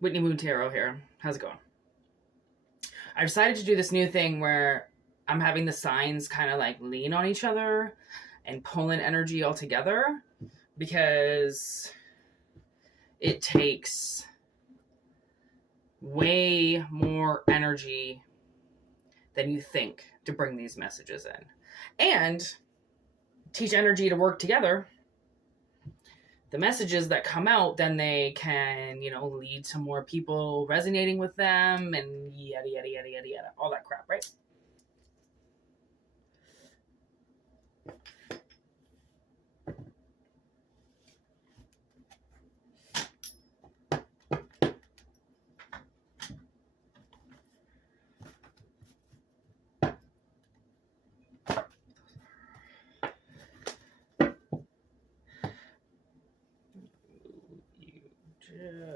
Whitney Moon Tarot here. How's it going? I decided to do this new thing where I'm having the signs kind of like lean on each other and pull in energy all together, because it takes way more energy than you think to bring these messages in. And teach energy to work together. The messages that come out, then they can, lead to more people resonating with them and yada, yada, yada, yada, yada. All that crap, right?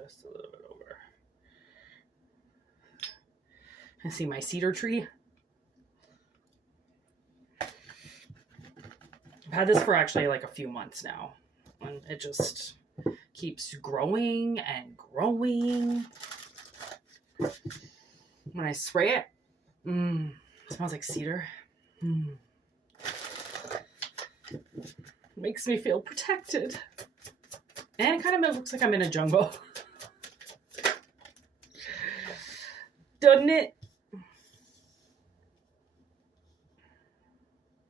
Just a little bit over. I see my cedar tree. I've had this for actually like a few months now, and it just keeps growing and growing. When I spray it, it smells like cedar. Makes me feel protected. And it kind of looks like I'm in a jungle. Doesn't it?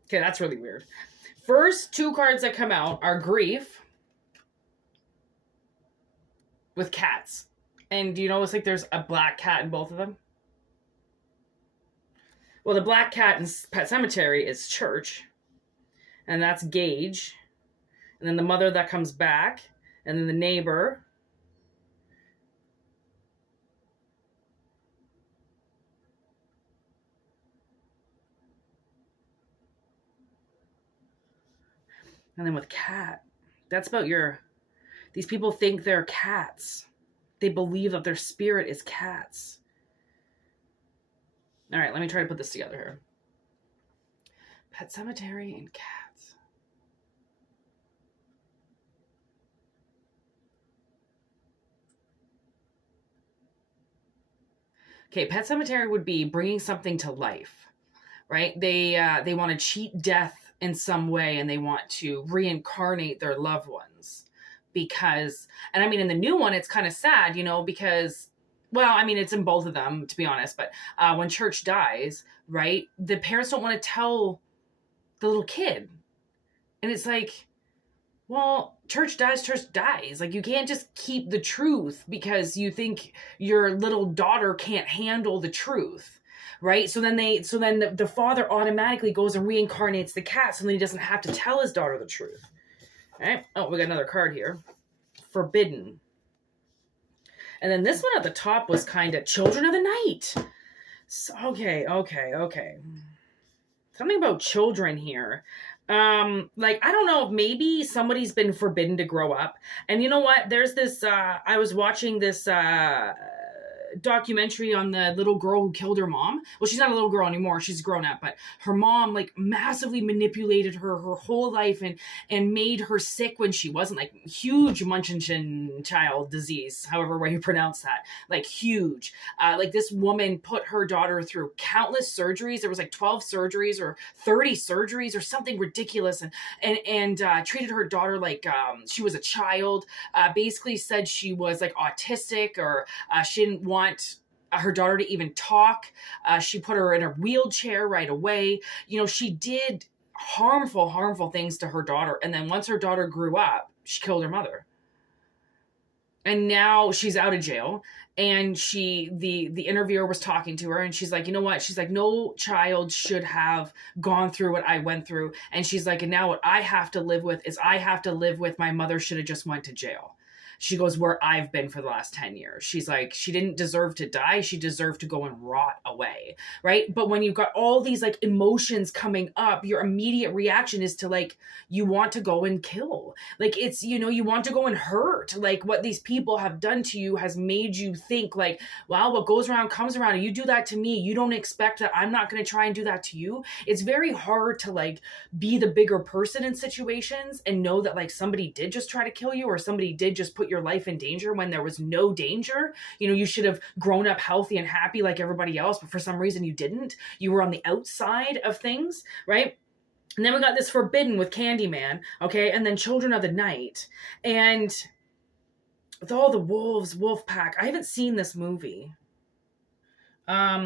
Okay, that's really weird. First two cards that come out are grief with cats. And do you notice like there's a black cat in both of them? Well, the black cat in Pet Cemetery is church. And that's Gage. And then the mother that comes back. And then the neighbor. And then with cat, that's about these people think they're cats. They believe that their spirit is cats. All right, let me try to put this together here. Pet Cemetery and cats. Okay, Pet Cemetery would be bringing something to life, right? They want to cheat death in some way, and they want to reincarnate their loved ones because, and I mean, in the new one, it's kind of sad, because, well, I mean, it's in both of them, to be honest, but when Church dies, right, the parents don't want to tell the little kid. And it's like, well, Church dies. Like, you can't just keep the truth because you think your little daughter can't handle the truth, right? So then the father automatically goes and reincarnates the cat, so then he doesn't have to tell his daughter the truth. All right. Oh, we got another card here. Forbidden. And then this one at the top was kind of Children of the Night. So, okay. Something about children here. Like, I don't know if maybe somebody's been forbidden to grow up. And you know what? There's this, I was watching this, documentary on the little girl who killed her mom. Well, she's not a little girl anymore. She's grown up, but her mom like massively manipulated her whole life and made her sick when she wasn't, like huge Munchausen child disease, however way you pronounce that, like huge. Like this woman put her daughter through countless surgeries. There was like 12 surgeries or 30 surgeries or something ridiculous, and treated her daughter like she was a child. Basically said she was like autistic, or she didn't want her daughter to even talk. She put her in a wheelchair right away. She did harmful things to her daughter. And then once her daughter grew up, she killed her mother. And now she's out of jail. And the interviewer was talking to her, and she's like, you know what? She's like, no child should have gone through what I went through. And she's like, and now what I have to live with is my mother should have just went to jail. She goes, where I've been for the last 10 years. She's like, she didn't deserve to die. She deserved to go and rot away. Right. But when you've got all these like emotions coming up, your immediate reaction is to like, you want to go and kill. Like it's, you know, you want to go and hurt. Like what these people have done to you has made you think like, well, what goes around comes around. And you do that to me. You don't expect that I'm not going to try and do that to you. It's very hard to like be the bigger person in situations and know that like somebody did just try to kill you or somebody did just put your life in danger when there was no danger. You know, you should have grown up healthy and happy like everybody else, but for some reason you didn't. You were on the outside of things, right? And then we got this Forbidden with Candyman, okay? And then Children of the Night. And with all the wolves, wolf pack. I haven't seen this movie. I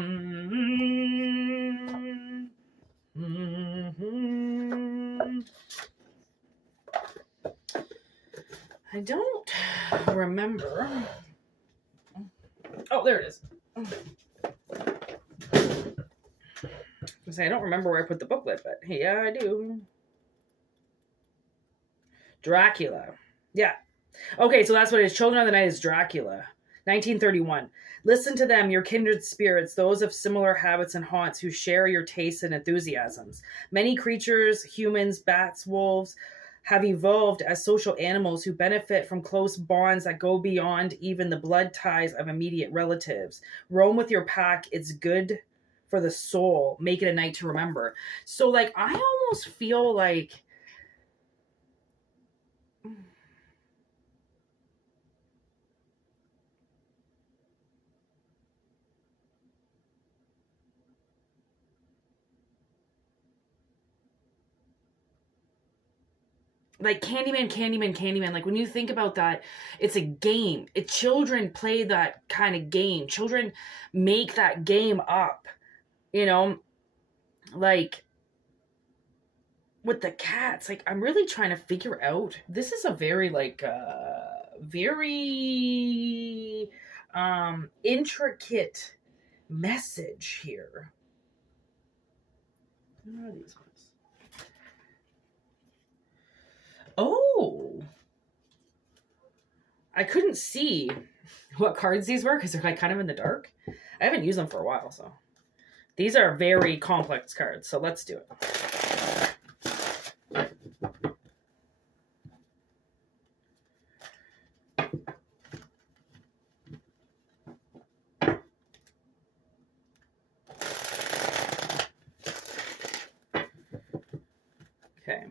don't remember. Oh, there it is. I don't remember where I put the booklet, but hey, yeah, I do. Dracula. Yeah. Okay, so that's what it is. Children of the Night is Dracula. 1931. Listen to them, your kindred spirits, those of similar habits and haunts who share your tastes and enthusiasms. Many creatures, humans, bats, wolves, have evolved as social animals who benefit from close bonds that go beyond even the blood ties of immediate relatives. Roam with your pack. It's good for the soul. Make it a night to remember. So, like, I almost feel like Candyman. Like when you think about that, it's a game. Children play that kind of game. Children make that game up, you know, like with the cats. Like I'm really trying to figure out. This is a very very intricate message here. What are these ones? Oh, I couldn't see what cards these were because they're like kind of in the dark. I haven't used them for a while, so these are very complex cards. So let's do it. Okay.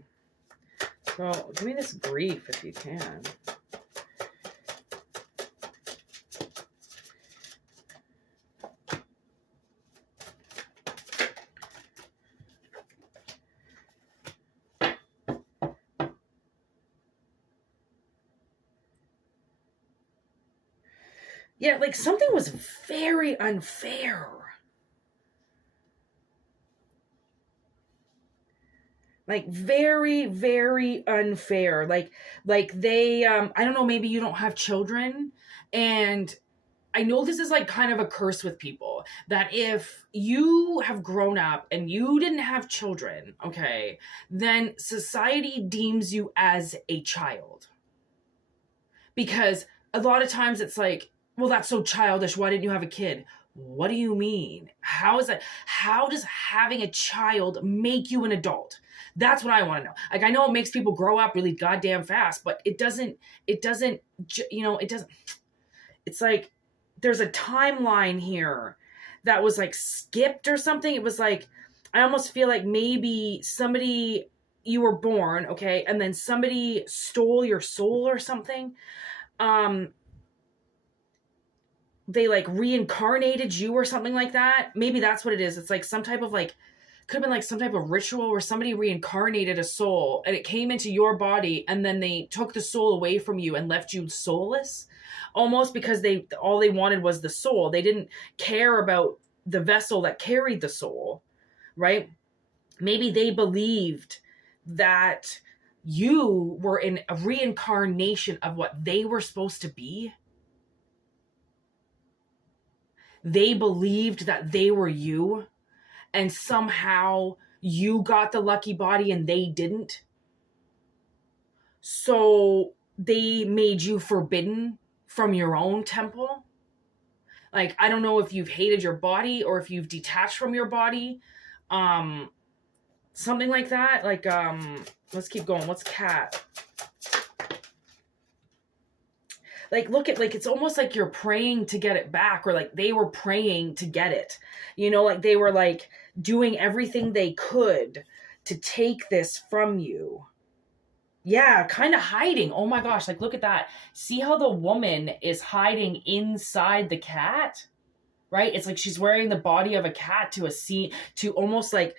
So give me this grief if you can. Yeah, like something was very unfair. Like very, very unfair. Like they, I don't know, maybe you don't have children. And I know this is like kind of a curse with people that if you have grown up and you didn't have children, okay, then society deems you as a child. Because a lot of times it's like, well, that's so childish. Why didn't you have a kid? What do you mean? How is that? How does having a child make you an adult? That's what I want to know. Like, I know it makes people grow up really goddamn fast, but it doesn't, you know, it doesn't, it's like, there's a timeline here that was like skipped or something. It was like, I almost feel like maybe somebody, you were born, okay, and then somebody stole your soul or something. They like reincarnated you or something like that. Maybe that's what it is. It's like some type of like, could have been like some type of ritual where somebody reincarnated a soul and it came into your body and then they took the soul away from you and left you soulless, almost because all they wanted was the soul. They didn't care about the vessel that carried the soul, right? Maybe they believed that you were in a reincarnation of what they were supposed to be. They believed that they were you. And somehow you got the lucky body and they didn't. So they made you forbidden from your own temple. Like, I don't know if you've hated your body or if you've detached from your body. Something like that. Like, let's keep going. What's cat? Like, look at, like, it's almost like you're praying to get it back, or like they were praying to get it. You know, like they were like doing everything they could to take this from you. Yeah, kind of hiding. Oh my gosh, like look at that. See how the woman is hiding inside the cat? Right? It's like she's wearing the body of a cat to almost like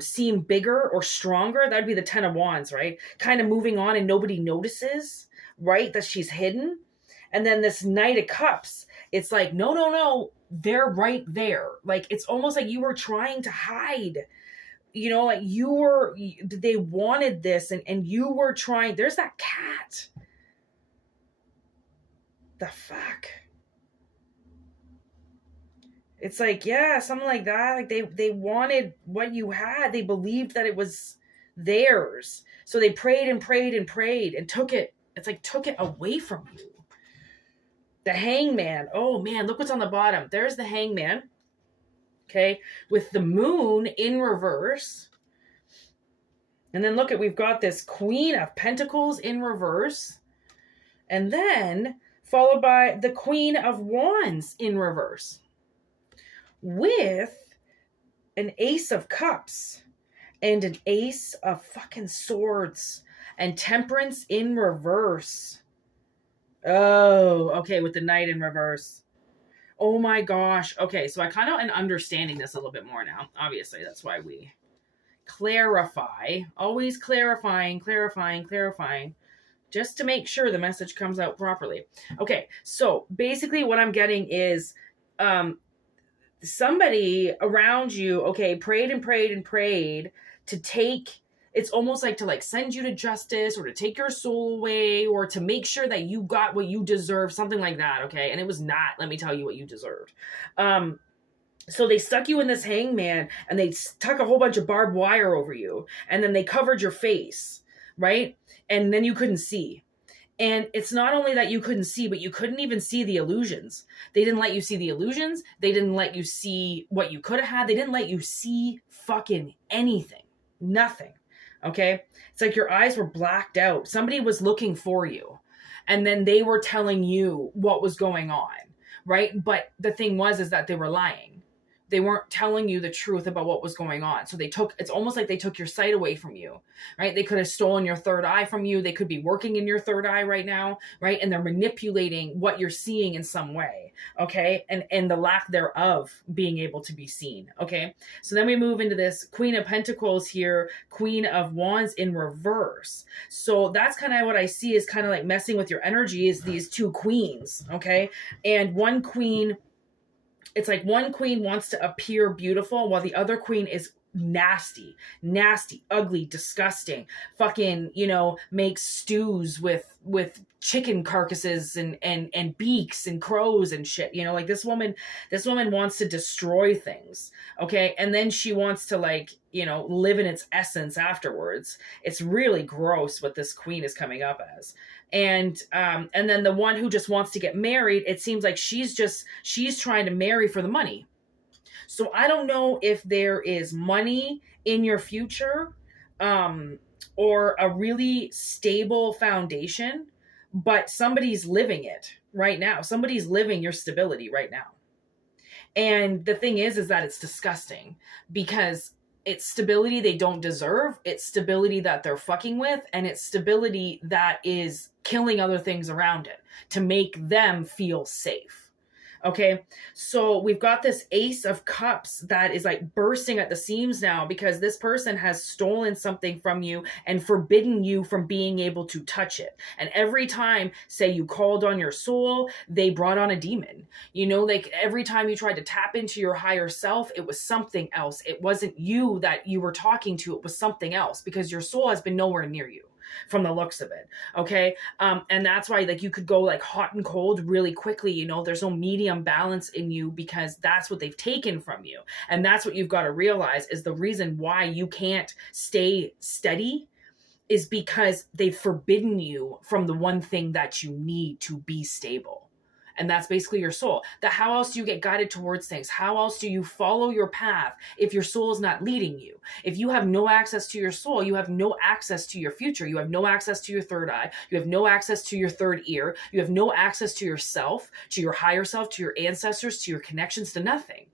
seem bigger or stronger. That'd be the 10 of Wands, right? Kind of moving on and nobody notices, right? That she's hidden. And then this Knight of Cups, it's like, no, they're right there. Like, it's almost like you were trying to hide, you know, like they wanted this and you were trying. There's that cat. The fuck? It's like, yeah, something like that. Like they wanted what you had. They believed that it was theirs. So they prayed and prayed and prayed and took it. It's like took it away from you. The Hangman. Oh man, look what's on the bottom. There's the Hangman. Okay. With the Moon in reverse. And then look at, we've got this Queen of Pentacles in reverse. And then followed by the Queen of Wands in reverse. With an Ace of Cups and an Ace of fucking Swords and Temperance in reverse. Oh, okay, with the Knight in reverse. Oh my gosh. Okay, so I kind of am understanding this a little bit more now. Obviously, that's why we clarify. Always clarifying, just to make sure the message comes out properly. Okay, so basically what I'm getting is somebody around you, okay, prayed and prayed and prayed to take, it's almost like to like send you to justice or to take your soul away or to make sure that you got what you deserve, something like that, okay? And it was not, let me tell you, what you deserved. So they stuck you in this hangman and they stuck a whole bunch of barbed wire over you and then they covered your face, right? And then you couldn't see. And it's not only that you couldn't see, but you couldn't even see the illusions. They didn't let you see the illusions. They didn't let you see what you could have had. They didn't let you see fucking anything. Nothing. Okay? It's like your eyes were blacked out. Somebody was looking for you. And then they were telling you what was going on. Right? But the thing is that they were lying. They weren't telling you the truth about what was going on. So it's almost like they took your sight away from you, right? They could have stolen your third eye from you. They could be working in your third eye right now, right? And they're manipulating what you're seeing in some way, okay? And the lack thereof being able to be seen, okay? So then we move into this Queen of Pentacles here, Queen of Wands in reverse. So that's kind of what I see is kind of like messing with your energy is these two queens, okay? And one queen, it's like one queen wants to appear beautiful while the other queen is nasty, ugly, disgusting, fucking, you know, makes stews with chicken carcasses and beaks and crows and shit, you know, like this woman wants to destroy things, okay? And then she wants to like, you know, live in its essence afterwards. It's really gross what this queen is coming up as. And then the one who just wants to get married, it seems like she's trying to marry for the money. So I don't know if there is money in your future, or a really stable foundation, but somebody's living it right now. Somebody's living your stability right now. And the thing is that it's disgusting because it's stability they don't deserve. It's stability that they're fucking with. And it's stability that is killing other things around it to make them feel safe. Okay, so we've got this Ace of Cups that is like bursting at the seams now because this person has stolen something from you and forbidden you from being able to touch it. And every time, say you called on your soul, they brought on a demon. You know, like every time you tried to tap into your higher self, it was something else. It wasn't you that you were talking to, it was something else because your soul has been nowhere near you. From the looks of it, okay? And that's why like you could go like hot and cold really quickly, you know, there's no medium balance in you because that's what they've taken from you. And that's what you've got to realize is the reason why you can't stay steady is because they've forbidden you from the one thing that you need to be stable. And that's basically your soul. How else do you get guided towards things? How else do you follow your path if your soul is not leading you? If you have no access to your soul, you have no access to your future. You have no access to your third eye. You have no access to your third ear. You have no access to yourself, to your higher self, to your ancestors, to your connections, to nothing.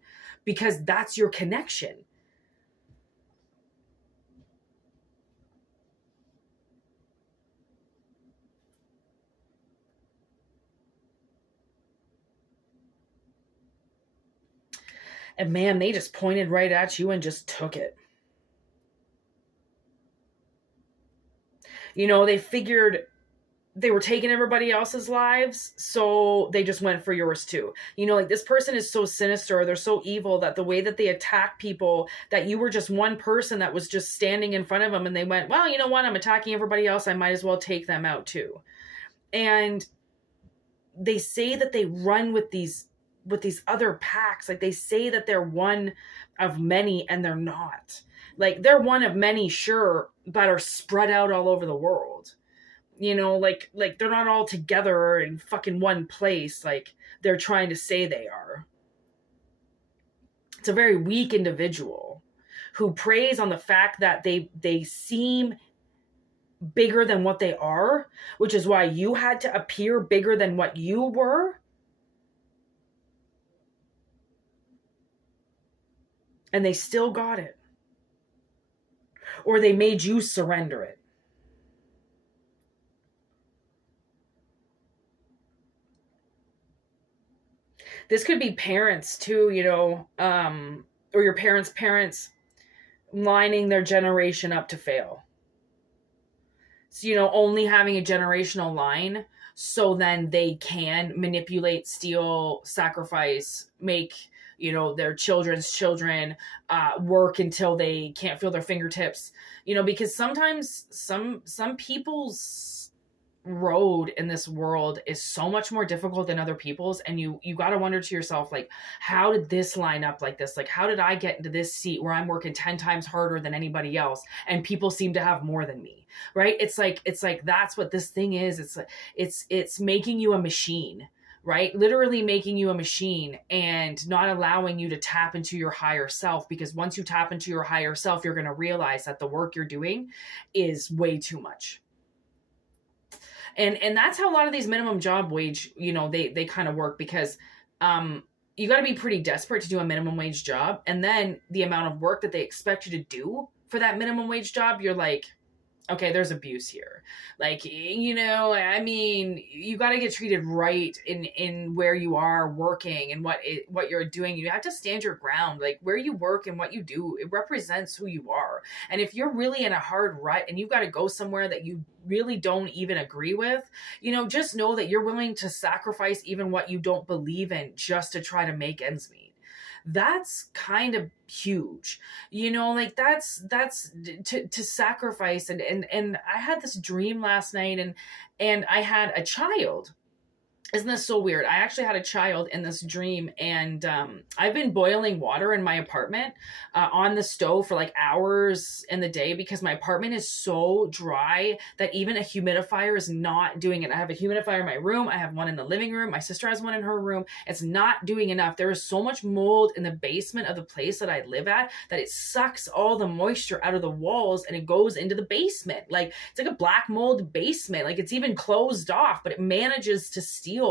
Because that's your connection. And man, they just pointed right at you and just took it. You know, they figured they were taking everybody else's lives, so they just went for yours too. You know, like, this person is so sinister, they're so evil, that the way that they attack people, that you were just one person that was just standing in front of them, and they went, well, you know what, I'm attacking everybody else, I might as well take them out too. And they say that they run with these other packs. Like, they say that they're one of many, and they're not. Like, they're one of many, sure, but are spread out all over the world. You know, like they're not all together in fucking one place like they're trying to say they are. It's a very weak individual who preys on the fact that they seem bigger than what they are, which is why you had to appear bigger than what you were. And they still got it. Or they made you surrender it. This could be parents too, you know, or your parents lining their generation up to fail. So, you know, only having a generational line so then they can manipulate, steal, sacrifice, make, you know, their children's children work until they can't feel their fingertips, you know, because sometimes some people's road in this world is so much more difficult than other people's, and you got to wonder to yourself, like, how did this line up like this? Like, how did I get into this seat where I'm working 10 times harder than anybody else and people seem to have more than me, right? It's like that's what this thing is. It's like it's making you a machine, right? Literally making you a machine and not allowing you to tap into your higher self, because once you tap into your higher self, you're going to realize that the work you're doing is way too much. And that's how a lot of these minimum job wage, you know, they kind of work, because you got to be pretty desperate to do a minimum wage job. And then the amount of work that they expect you to do for that minimum wage job, you're like, okay, there's abuse here. Like, you know, I mean, you got to get treated right in where you are working and what you're doing. You have to stand your ground. Like, where you work and what you do, it represents who you are. And if you're really in a hard rut and you've got to go somewhere that you really don't even agree with, you know, just know that you're willing to sacrifice even what you don't believe in just to try to make ends meet. That's kind of huge, you know, like that's to sacrifice. And I had this dream last night, and I had a child. Isn't this so weird? I actually had a child in this dream, and I've been boiling water in my apartment on the stove for like hours in the day, because my apartment is so dry that even a humidifier is not doing it. I have a humidifier in my room. I have one in the living room. My sister has one in her room. It's not doing enough. There is so much mold in the basement of the place that I live at that it sucks all the moisture out of the walls and it goes into the basement. Like, it's like a black mold basement. Like, it's even closed off, but it manages to steal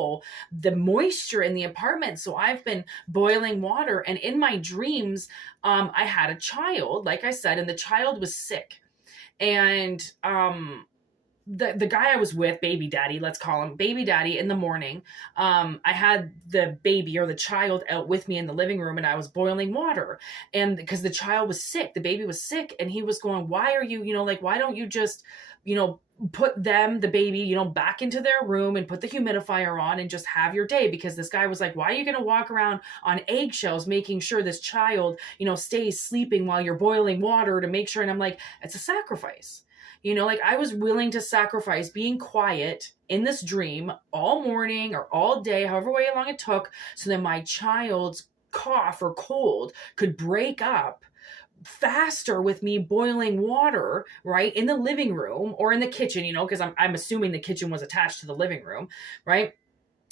the moisture in the apartment. So I've been boiling water, and in my dreams, I had a child, like I said, and the child was sick. And the guy I was with, baby daddy, let's call him baby daddy, in the morning, I had the baby or the child out with me in the living room, and I was boiling water, and because the child was sick, the baby was sick, and he was going, why are you, you know, like, why don't you just, you know, put the baby, you know, back into their room and put the humidifier on and just have your day? Because this guy was like, why are you going to walk around on eggshells making sure this child, you know, stays sleeping while you're boiling water to make sure? And I'm like, it's a sacrifice. You know, like, I was willing to sacrifice being quiet in this dream all morning or all day, however way long it took, so that my child's cough or cold could break up faster with me boiling water, right, in the living room or in the kitchen, because I'm assuming the kitchen was attached to the living room, right?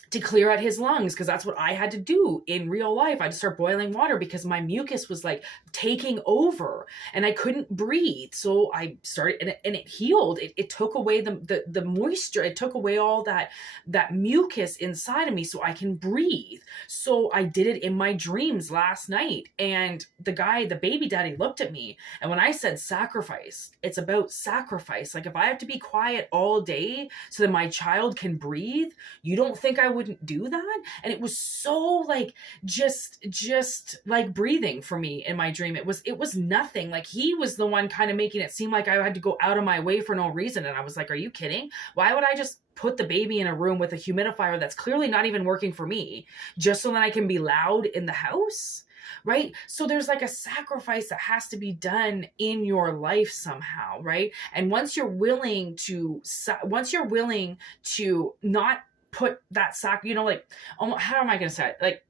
To clear out his lungs, because that's what I had to do in real life. I had to start boiling water because my mucus was like taking over and I couldn't breathe. So I started, and it healed. It took away the moisture. It took away all that mucus inside of me so I can breathe. So I did it in my dreams last night. And the baby daddy, looked at me. And when I said sacrifice, it's about sacrifice. Like, if I have to be quiet all day so that my child can breathe, you don't think I wouldn't do that? And it was so like just like breathing for me in my dream. It was nothing. Like, he was the one kind of making it seem like I had to go out of my way for no reason. And I was like, are you kidding? Why would I just put the baby in a room with a humidifier that's clearly not even working for me just so that I can be loud in the house? Right? So there's like a sacrifice that has to be done in your life somehow, right? And once you're willing to not put that like, how am I going to say it? Like,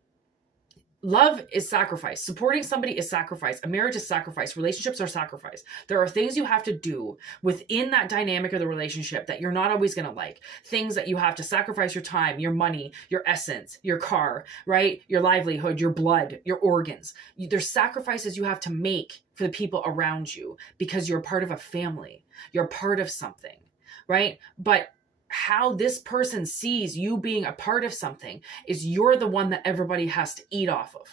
love is sacrifice. Supporting somebody is sacrifice. A marriage is sacrifice. Relationships are sacrifice. There are things you have to do within that dynamic of the relationship that you're not always going to like. Things that you have to sacrifice: your time, your money, your essence, your car, right? Your livelihood, your blood, your organs. There's sacrifices you have to make for the people around you because you're part of a family. You're part of something, right? But how this person sees you being a part of something is you're the one that everybody has to eat off of.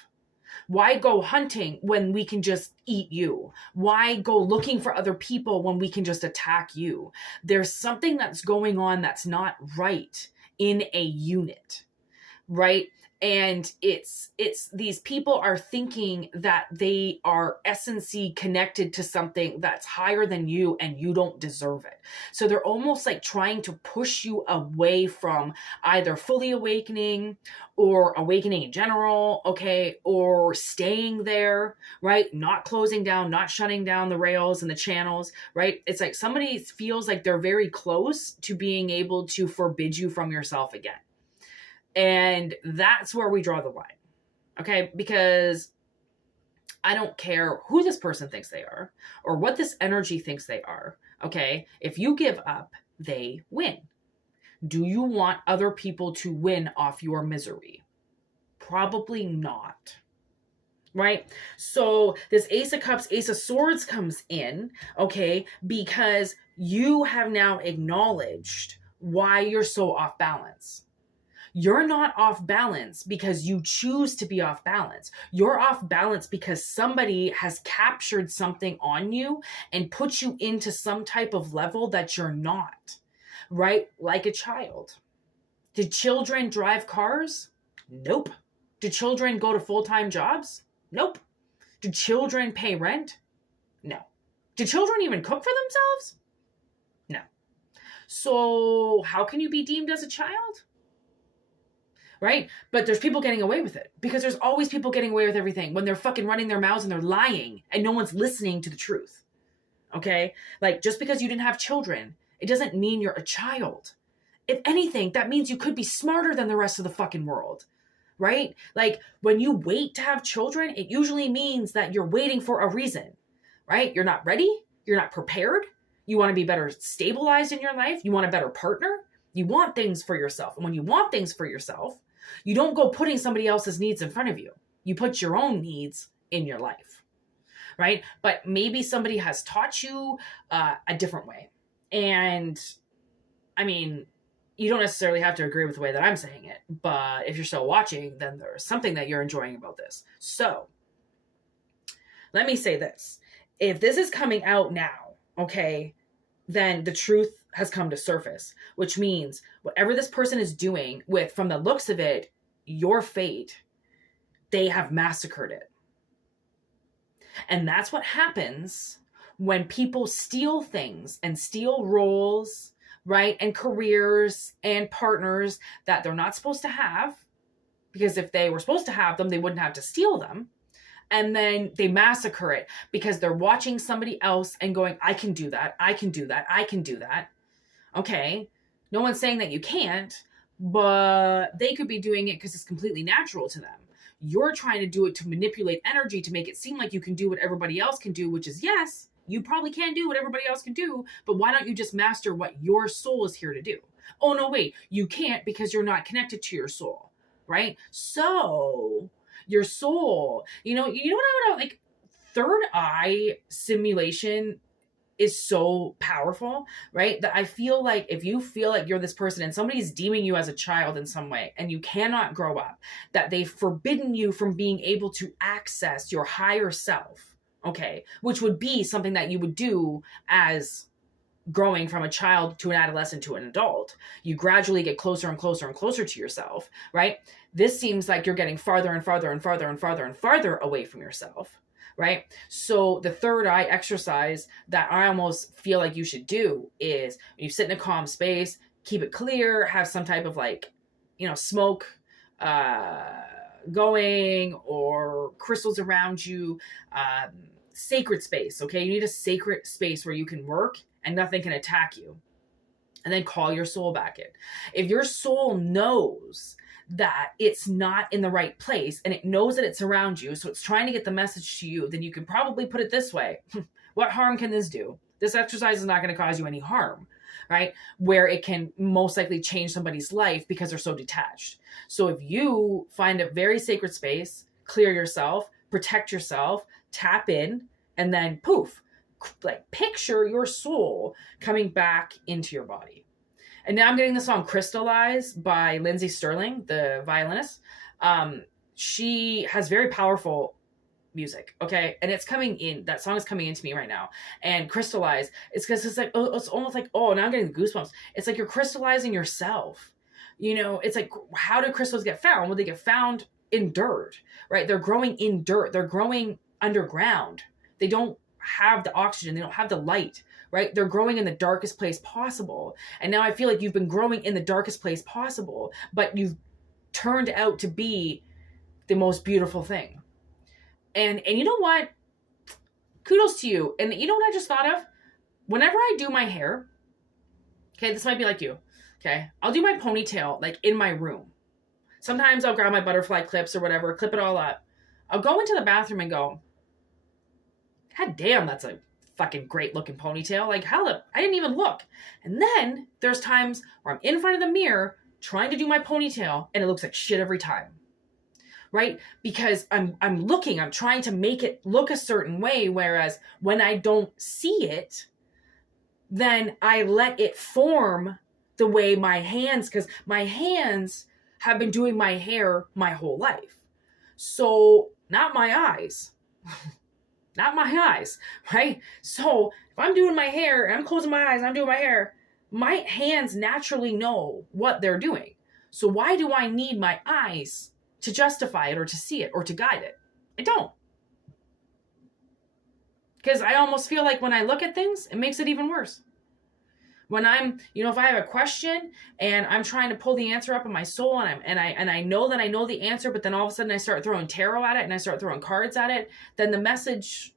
Why go hunting when we can just eat you? Why go looking for other people when we can just attack you? There's something that's going on that's not right in a unit, right? And it's these people are thinking that they are essencey connected to something that's higher than you, and you don't deserve it. So they're almost like trying to push you away from either fully awakening or awakening in general, okay, or staying there, right? Not closing down, not shutting down the rails and the channels, right? It's like somebody feels like they're very close to being able to forbid you from yourself again. And that's where we draw the line, okay? Because I don't care who this person thinks they are or what this energy thinks they are, okay? If you give up, they win. Do you want other people to win off your misery? Probably not, right? So this Ace of Cups, Ace of Swords comes in, okay? Because you have now acknowledged why you're so off balance. You're not off balance because you choose to be off balance. You're off balance because somebody has captured something on you and put you into some type of level that you're not, right? Like a child. Did children drive cars? Nope. Do children go to full-time jobs? Nope. Do children pay rent? No. Do children even cook for themselves? No. So how can you be deemed as a child? Right? But there's people getting away with it because there's always people getting away with everything when they're fucking running their mouths and they're lying and no one's listening to the truth. Okay? Like, just because you didn't have children, it doesn't mean you're a child. If anything, that means you could be smarter than the rest of the fucking world. Right? Like, when you wait to have children, it usually means that you're waiting for a reason. Right? You're not ready. You're not prepared. You want to be better stabilized in your life. You want a better partner. You want things for yourself. And when you want things for yourself, you don't go putting somebody else's needs in front of you. You put your own needs in your life, right? But maybe somebody has taught you a different way. And I mean, you don't necessarily have to agree with the way that I'm saying it, but if you're still watching, then there's something that you're enjoying about this. So let me say this. If this is coming out now, okay, then the truth has come to surface, which means whatever this person is doing with, from the looks of it, your fate, they have massacred it. And that's what happens when people steal things and steal roles, right? And careers and partners that they're not supposed to have, because if they were supposed to have them, they wouldn't have to steal them. And then they massacre it because they're watching somebody else and going, I can do that. I can do that. I can do that. Okay. No one's saying that you can't, but they could be doing it because it's completely natural to them. You're trying to do it to manipulate energy to make it seem like you can do what everybody else can do, which is, yes, you probably can do what everybody else can do, but why don't you just master what your soul is here to do? Oh, no, wait, you can't because you're not connected to your soul, right? So your soul, you know what I would like, third eye simulation is so powerful, right? That I feel like if you feel like you're this person and somebody's deeming you as a child in some way and you cannot grow up, that they've forbidden you from being able to access your higher self, okay, which would be something that you would do as growing from a child to an adolescent to an adult. You gradually get closer and closer and closer to yourself, right? This seems like you're getting farther and farther and farther and farther and farther away from yourself, right? So the third eye exercise that I almost feel like you should do is when you sit in a calm space, keep it clear, have some type of like, smoke going or crystals around you, sacred space, okay? You need a sacred space where you can work and nothing can attack you. And then call your soul back in. If your soul knows that it's not in the right place and it knows that it's around you, so it's trying to get the message to you, then you can probably put it this way. What harm can this do? This exercise is not going to cause you any harm, right? Where it can most likely change somebody's life because they're so detached. So if you find a very sacred space, clear yourself, protect yourself, tap in, and then poof, like picture your soul coming back into your body. And now I'm getting the song Crystallize by Lindsey Sterling, the violinist. She has very powerful music, okay? And it's coming in, that song is coming into me right now. And Crystallize, it's because it's like, oh, it's almost like, oh, now I'm getting the goosebumps. It's like you're crystallizing yourself. It's like, how do crystals get found? Well, they get found in dirt, right? They're growing in dirt. They're growing underground. They don't have the oxygen. They don't have the light, right? They're growing in the darkest place possible. And now I feel like you've been growing in the darkest place possible, but you've turned out to be the most beautiful thing. And you know what? Kudos to you. And you know what I just thought of? Whenever I do my hair, okay, this might be like you, okay? I'll do my ponytail like in my room. Sometimes I'll grab my butterfly clips or whatever, clip it all up. I'll go into the bathroom and go, God damn, that's a fucking great looking ponytail. Like, hell, I didn't even look. And then there's times where I'm in front of the mirror trying to do my ponytail and it looks like shit every time. Right? Because I'm trying to make it look a certain way. Whereas when I don't see it, then I let it form the way my hands, because my hands have been doing my hair my whole life. So not my eyes. Not my eyes, right? So if I'm doing my hair and I'm closing my eyes and I'm doing my hair, my hands naturally know what they're doing. So why do I need my eyes to justify it or to see it or to guide it? I don't. Because I almost feel like when I look at things, it makes it even worse. When I'm, if I have a question and I'm trying to pull the answer up in my soul and I know that I know the answer, but then all of a sudden I start throwing tarot at it and I start throwing cards at it, then the message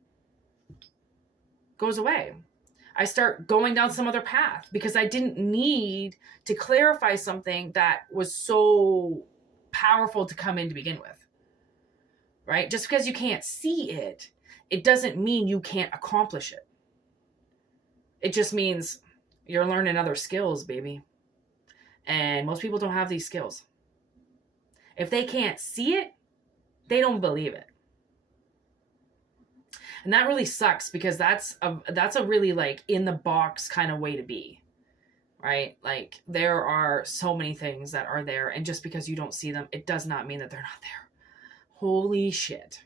goes away. I start going down some other path because I didn't need to clarify something that was so powerful to come in to begin with, right? Just because you can't see it, it doesn't mean you can't accomplish it. It just means you're learning other skills, baby. And most people don't have these skills. If they can't see it, they don't believe it. And that really sucks because that's a really like in the box kind of way to be, right? Like there are so many things that are there, and just because you don't see them, it does not mean that they're not there. Holy shit.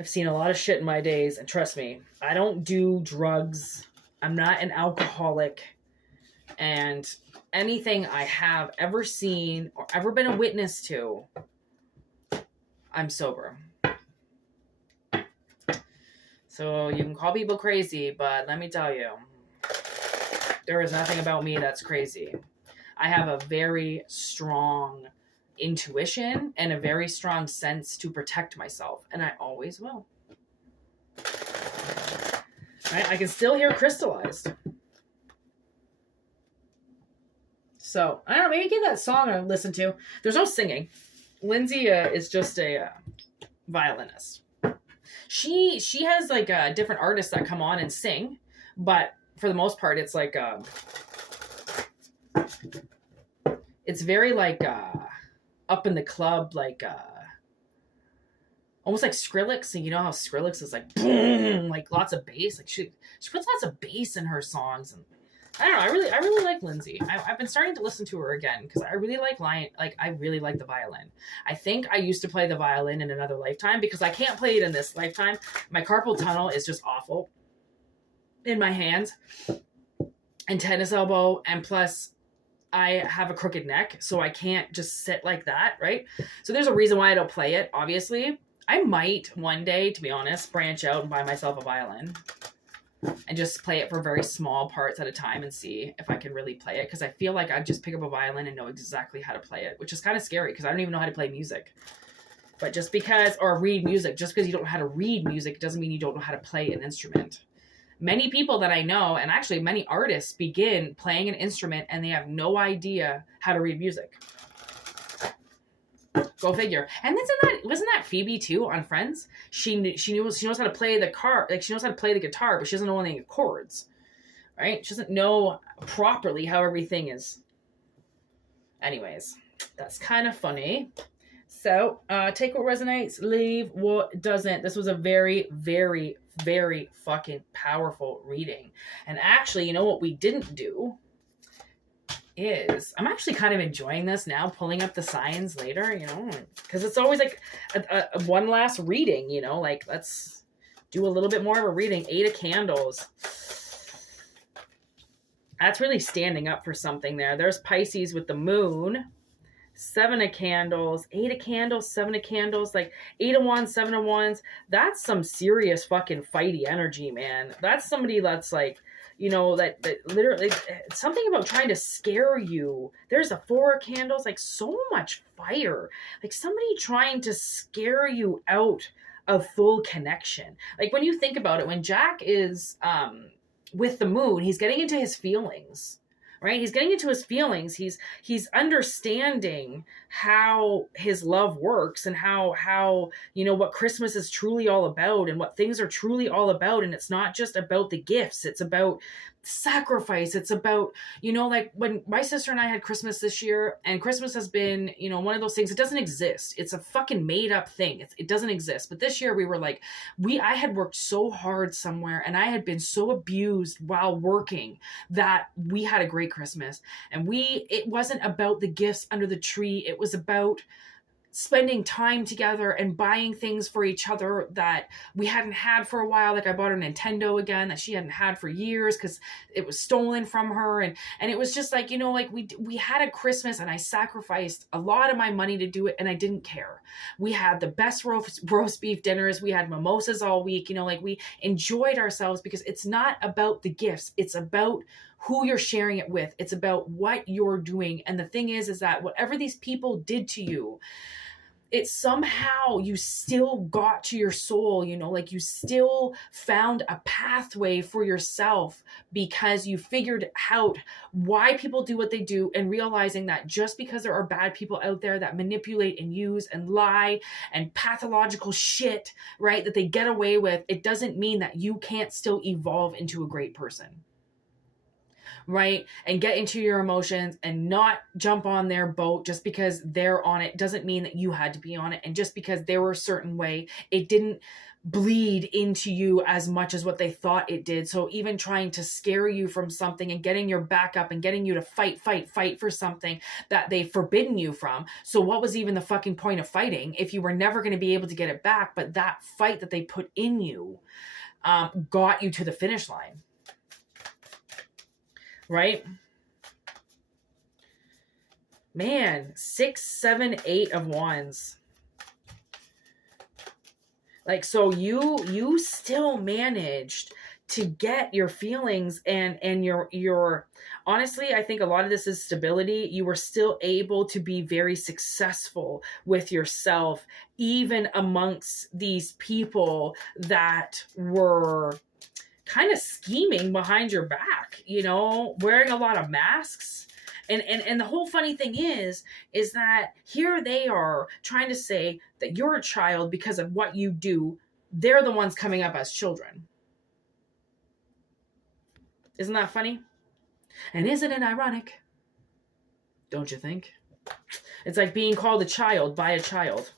I've seen a lot of shit in my days, and trust me, I don't do drugs. I'm not an alcoholic. And anything I have ever seen or ever been a witness to, I'm sober. So you can call people crazy, but let me tell you, there is nothing about me that's crazy. I have a very strong intuition and a very strong sense to protect myself, and I always will. Right? I can still hear crystallized. So, I don't know, maybe give that song a listen to. There's no singing. Lindsay is just a violinist. She has like different artists that come on and sing, but for the most part, it's like it's very like up in the club, like almost like Skrillex. And you know how Skrillex is like boom, like lots of bass. Like she puts lots of bass in her songs, and I don't know. I really like Lindsay. I've been starting to listen to her again because I really like I really like the violin. I think I used to play the violin in another lifetime because I can't play it in this lifetime. My carpal tunnel is just awful in my hands and tennis elbow, and plus I have a crooked neck, so I can't just sit like that, right? So there's a reason why I don't play it, obviously. I might one day, to be honest, branch out and buy myself a violin and just play it for very small parts at a time and see if I can really play it. Because I feel like I'd just pick up a violin and know exactly how to play it, which is kind of scary because I don't even know how to play music. But just because, or read music, just because you don't know how to read music doesn't mean you don't know how to play an instrument. Many people that I know, and actually many artists, begin playing an instrument and they have no idea how to read music. Go figure. And wasn't that Phoebe too on Friends? She knows how to play she knows how to play the guitar, but she doesn't know any chords, right? She doesn't know properly how everything is. Anyways, that's kind of funny. So take what resonates, leave what doesn't. This was a very, very, very fucking powerful reading. And actually, you know what we didn't do is, I'm actually kind of enjoying this now, pulling up the signs later, you know, because it's always like a one last reading, you know, like let's do a little bit more of a reading. 8 of Candles. That's really standing up for something there. There's Pisces with the moon. 7 of Candles, 8 of Candles, 7 of Candles, like 8 of Wands, 7 of Wands. That's some serious fucking fighty energy, man. That's somebody that's like, you know, that literally something about trying to scare you. There's a 4 of Candles, like so much fire, like somebody trying to scare you out of full connection. Like when you think about it, when Jack is with the moon, he's getting into his feelings. Right? He's getting into his feelings. He's understanding how his love works and how, you know, what Christmas is truly all about and what things are truly all about. And it's not just about the gifts. It's about sacrifice. It's about, you know, like when my sister and I had Christmas this year, and Christmas has been, you know, one of those things, it doesn't exist. It's a fucking made up thing. It doesn't exist. But this year we were like, I had worked so hard somewhere and I had been so abused while working that we had a great Christmas. And it wasn't about the gifts under the tree. It was about spending time together and buying things for each other that we hadn't had for a while. Like I bought a Nintendo again that she hadn't had for years because it was stolen from her. And it was just like, you know, like we had a Christmas and I sacrificed a lot of my money to do it and I didn't care. We had the best roast beef dinners. We had mimosas all week, you know, like we enjoyed ourselves because it's not about the gifts. It's about who you're sharing it with. It's about what you're doing. And the thing is that whatever these people did to you, it somehow you still got to your soul, you know, like you still found a pathway for yourself because you figured out why people do what they do, and realizing that just because there are bad people out there that manipulate and use and lie and pathological shit, right, that they get away with, it doesn't mean that you can't still evolve into a great person. Right? And get into your emotions and not jump on their boat just because they're on it doesn't mean that you had to be on it. And just because they were a certain way, it didn't bleed into you as much as what they thought it did. So even trying to scare you from something and getting your back up and getting you to fight for something that they've forbidden you from. So what was even the fucking point of fighting if you were never going to be able to get it back? But that fight that they put in you got you to the finish line. Right? Man, 6, 7, 8 of Wands. Like, so you still managed to get your feelings and your honestly, I think a lot of this is stability. You were still able to be very successful with yourself, even amongst these people that were kind of scheming behind your back, you know, wearing a lot of masks And the whole funny thing is that here they are trying to say that you're a child because of what you do. They're the ones coming up as children. Isn't that funny? And isn't it ironic? Don't you think? It's like being called a child by a child.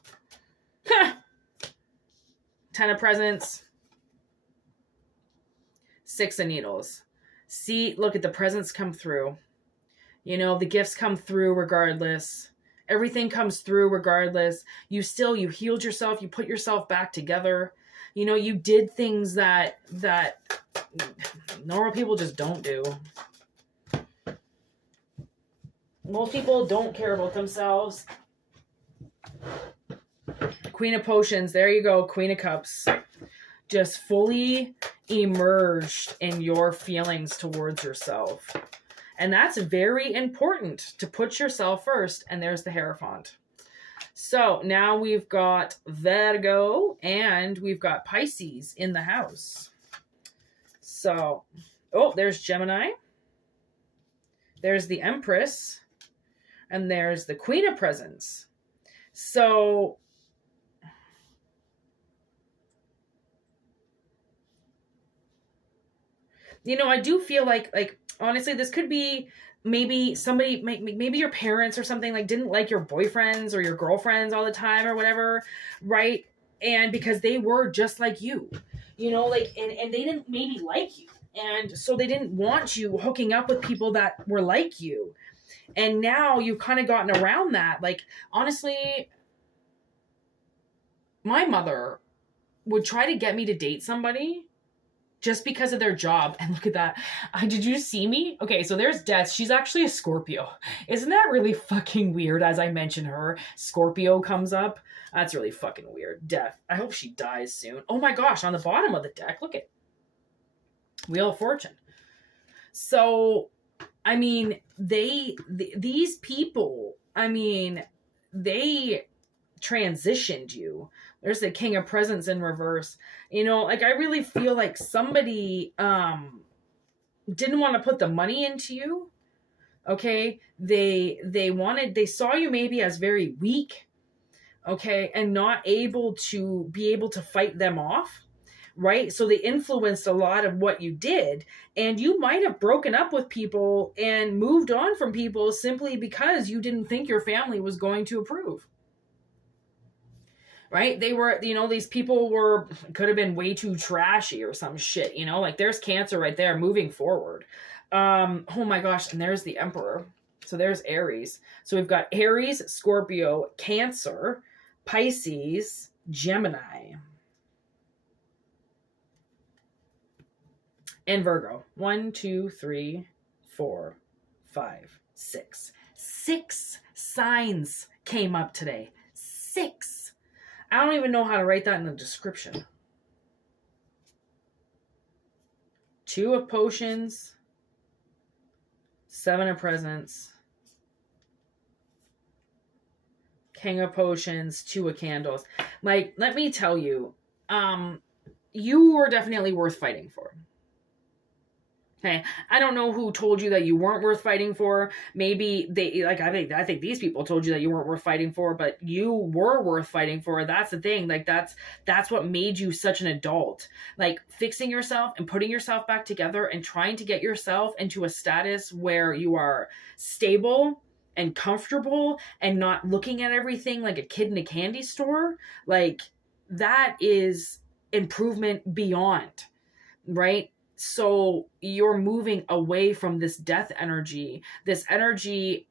10 of presents. 6 of needles. See, look at the presents come through. You know, the gifts come through regardless. Everything comes through regardless. You healed yourself. You put yourself back together. You know, you did things that normal people just don't do. Most people don't care about themselves. Queen of Potions. There you go. Queen of Cups. Just fully immersed in your feelings towards yourself. And that's very important, to put yourself first. And there's the Hierophant. So now we've got Virgo and we've got Pisces in the house. So, oh, there's Gemini. There's the Empress. And there's the Queen of Presents. So, you know, I do feel like honestly, this could be maybe somebody, maybe your parents or something, like, didn't like your boyfriends or your girlfriends all the time or whatever, right? And because they were just like you, you know, like, and they didn't maybe like you. And so they didn't want you hooking up with people that were like you. And now you've kind of gotten around that. Like, honestly, my mother would try to get me to date somebody just because of their job. And look at that. Did you see me? Okay, so there's Death. She's actually a Scorpio. Isn't that really fucking weird? As I mentioned her, Scorpio comes up. That's really fucking weird. Death. I hope she dies soon. Oh my gosh, on the bottom of the deck, look at Wheel of Fortune. So, I mean, these people, I mean, they transitioned you. There's the King of Presents in reverse. You know, like, I really feel like somebody didn't want to put the money into you. Okay? They saw you maybe as very weak. Okay? And not able to fight them off. Right? So they influenced a lot of what you did, and you might have broken up with people and moved on from people simply because you didn't think your family was going to approve. Right? They were, you know, these people could have been way too trashy or some shit, you know, like, there's Cancer right there moving forward. Oh my gosh. And there's the Emperor. So there's Aries. So we've got Aries, Scorpio, Cancer, Pisces, Gemini. And Virgo. 1, 2, 3, 4, 5, 6. 6 signs came up today. 6. I don't even know how to write that in the description. 2 of Potions. 7 of Presents. King of Potions. 2 of Candles. Like, let me tell you, you were definitely worth fighting for. Okay, I don't know who told you that you weren't worth fighting for. Maybe they, like, I think these people told you that you weren't worth fighting for, but you were worth fighting for. That's the thing. Like, that's what made you such an adult. Like, fixing yourself and putting yourself back together and trying to get yourself into a status where you are stable and comfortable and not looking at everything like a kid in a candy store. Like, that is improvement beyond, right? So you're moving away from this death energy, this energy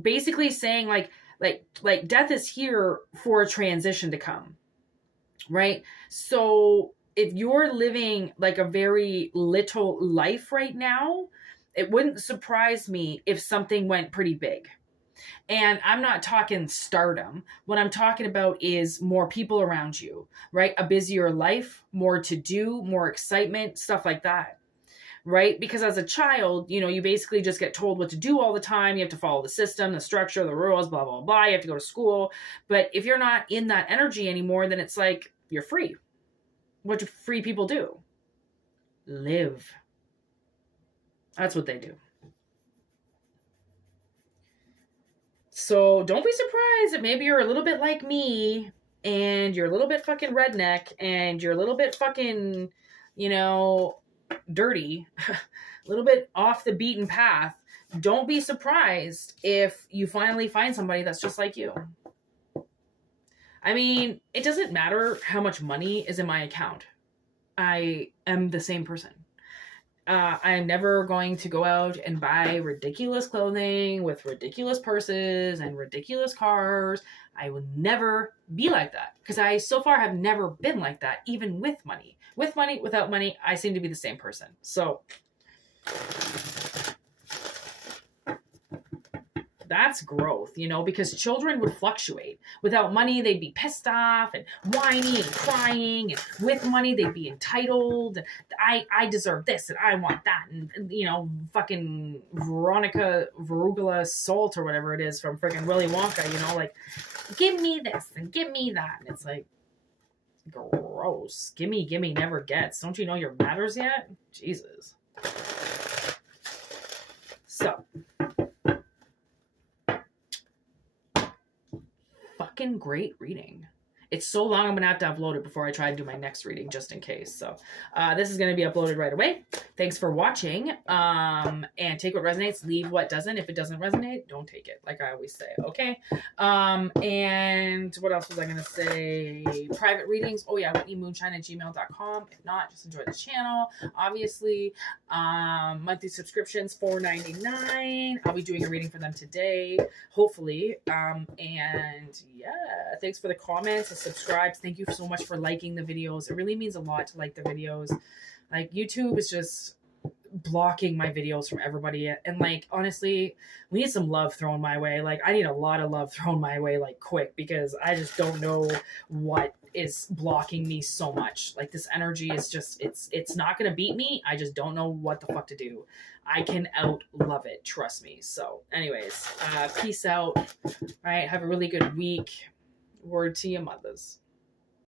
basically saying like death is here for a transition to come, right? So if you're living like a very little life right now, it wouldn't surprise me if something went pretty big. And I'm not talking stardom. What I'm talking about is more people around you, right? A busier life, more to do, more excitement, stuff like that, right? Because as a child, you know, you basically just get told what to do all the time. You have to follow the system, the structure, the rules, blah, blah, blah. You have to go to school. But if you're not in that energy anymore, then it's like you're free. What do free people do? Live. That's what they do. So don't be surprised if maybe you're a little bit like me and you're a little bit fucking redneck and you're a little bit fucking, you know, dirty, a little bit off the beaten path. Don't be surprised if you finally find somebody that's just like you. I mean, it doesn't matter how much money is in my account. I am the same person. I'm never going to go out and buy ridiculous clothing with ridiculous purses and ridiculous cars. I will never be like that because I so far have never been like that, even with money. With money, without money, I seem to be the same person. So that's growth, you know, because children would fluctuate. Without money, they'd be pissed off and whiny and crying. And with money, they'd be entitled. I deserve this and I want that. And you know, fucking Veronica Verugula Salt or whatever it is from freaking Willy Wonka, you know, like, give me this and give me that. And it's like, gross. Gimme never gets. Don't you know your matters yet? Jesus. So, fucking great reading. It's so long, I'm going to have to upload it before I try to do my next reading, just in case. So this is going to be uploaded right away. Thanks for watching. And take what resonates, leave what doesn't. If it doesn't resonate, don't take it, like I always say, okay? And what else was I going to say? Private readings. Oh, yeah, whitneymoonshine@gmail.com. If not, just enjoy the channel. Obviously, monthly subscriptions, $4.99. I'll be doing a reading for them today, hopefully. And yeah, thanks for the comments, the subscribes. Thank you so much for liking the videos. It really means a lot to like the videos. Like, YouTube is just blocking my videos from everybody. And like, honestly, we need some love thrown my way. Like, I need a lot of love thrown my way, like, quick, because I just don't know what is blocking me so much. Like, this energy is just, it's not going to beat me. I just don't know what the fuck to do. I can out love it. Trust me. So anyways, peace out. All right. Have a really good week. Word to your mothers.